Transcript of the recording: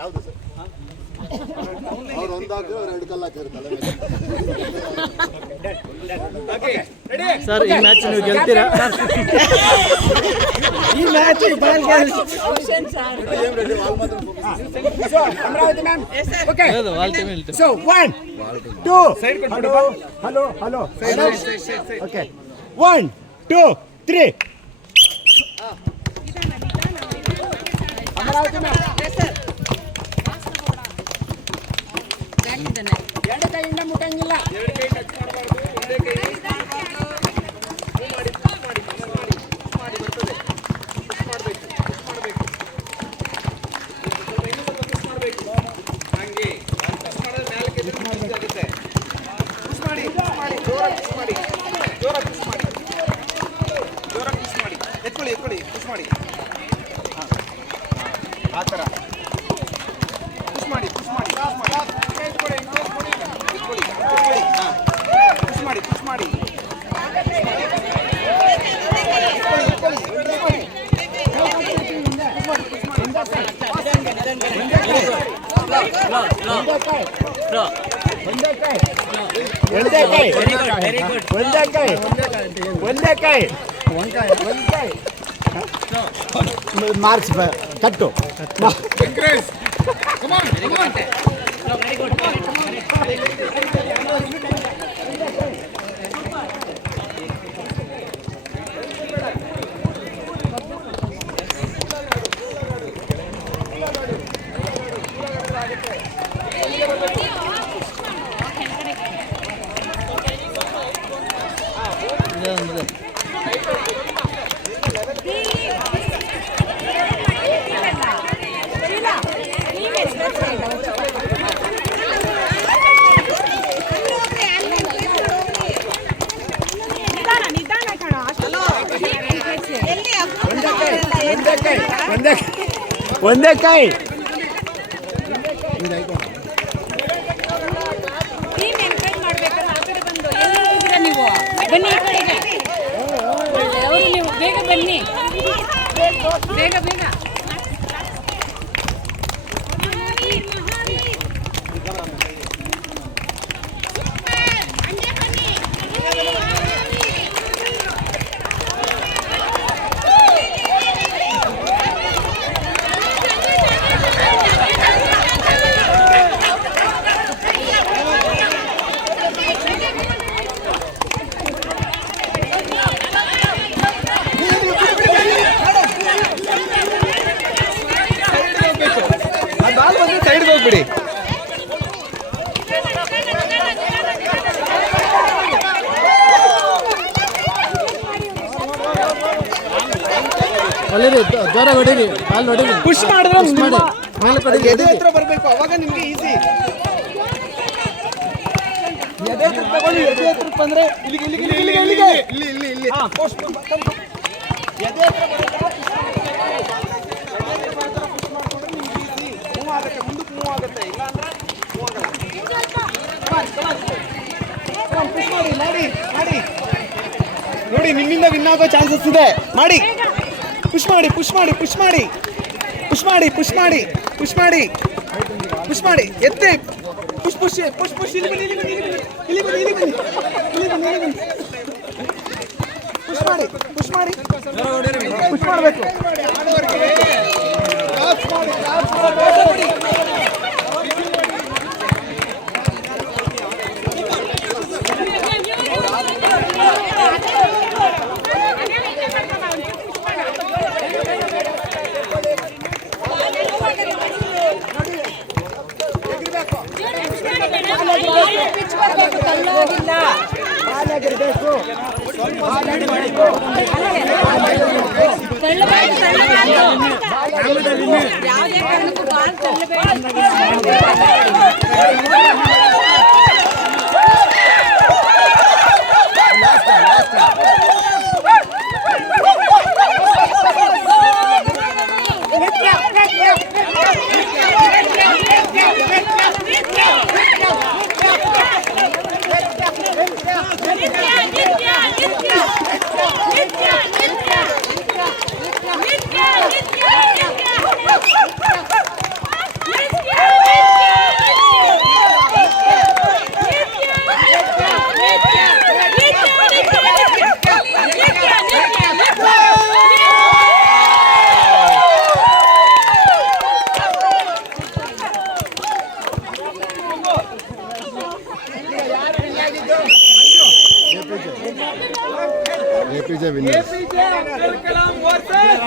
ಯಾವುದು ಸರ್? ಅವ್ರು ಒಂದಾಗಿ ಅವ್ರು ಎರಡು ಕಲ್ಲು ಹಾಕಿರ್ತಾರೆ. ಸರ್ ಈ ಮ್ಯಾಚ್ ನೀವು ಗೆಲ್ತೀರಾ? ಈ ಮ್ಯಾಚ್ So 1 2 hello okay 1 2 3 ಎರಡು ಕೈಯಿಂದ ಮುಟ್ಟಂಗಿಲ್ಲ. ಮಾರ್ಕ್ಸ್ ಕಟ್ಟು. ಒಂದೇ ಕೈ ನೀವು ಬನ್ನಿ, ನೀವು ಬೇಗ ಬನ್ನಿ, ಬೇಗ ಬೇಗ. ಬಿಡಿ. ಜ್ವರ ಹೊಡೀರಿ, ಕಾಲು ಹೊಡೀರಿ, ಪುಷ್ ಮಾಡಿದ್ರೆ ಮೇಲೆ ಕಡೆ ಎದೆ ಹತ್ರ ಬರಬೇಕು, ಅವಾಗ ನಿಮ್ಗೆ ಈಸಿ. ಎದೆ ಹತ್ರ ತಗೊಳ್ಳಿ, ಎದೆ ಹತ್ರ ಬಂದ್ರೆ ಇಲ್ಲಿಗೆ ಇಲ್ಲಿಗೆ ಇಲ್ಲಿಗೆ ಇಲ್ಲಿಗೆ ಇಲ್ಲಿ ಇಲ್ಲಿ ಇಲ್ಲಿ ಪೋಸ್ಟ್ ಎದೆ ಹತ್ರ ಆಗುತ್ತೆ, ಇಲ್ಲ ಅಂದ್ರೆ ಮಾಡಿ ಮಾಡಿ ನೋಡಿ, ನಿಮ್ಮಿಂದ ವಿನ್ ಆಗೋ ಚಾನ್ಸಸ್ ಇದೆ. ಮಾಡಿ, ಪುಷ್ ಮಾಡಿ ಪುಷ್ ಮಾಡಿ ಪುಷ್ ಮಾಡಿ ಪುಷ್ ಮಾಡಿ ಪುಷ್ ಮಾಡಿ ಪುಷ್ ಮಾಡಿ ಪುಷ್ ಮಾಡಿ, ಎತ್ತಿ ಪುಷ್ ಪುಷ್ ಪುಷ್ ಪುಷ್. ಇಲ್ಲಿ ಬನ್ನಿ, ಇಲ್ಲಿ ಬನ್ನಿ, ಇಲ್ಲಿ ಬನ್ನಿ, ಇಲ್ಲಿ ಬನ್ನಿ, ಇಲ್ಲಿ ಬನ್ನಿ, ಇಲ್ಲಿ ಬನ್ನಿ. ಪುಷ್ ಮಾಡಿ ಪುಷ್ ಮಾಡಿ ಪುಷ್ ಮಾಡಬೇಕು. ಯಾವುದೇ ಕಾರಣಕ್ಕೂ ಬಾಲ್ ತಳ್ಳಬೇಡಿ. APJ winner. APJ Abdul Kalam versus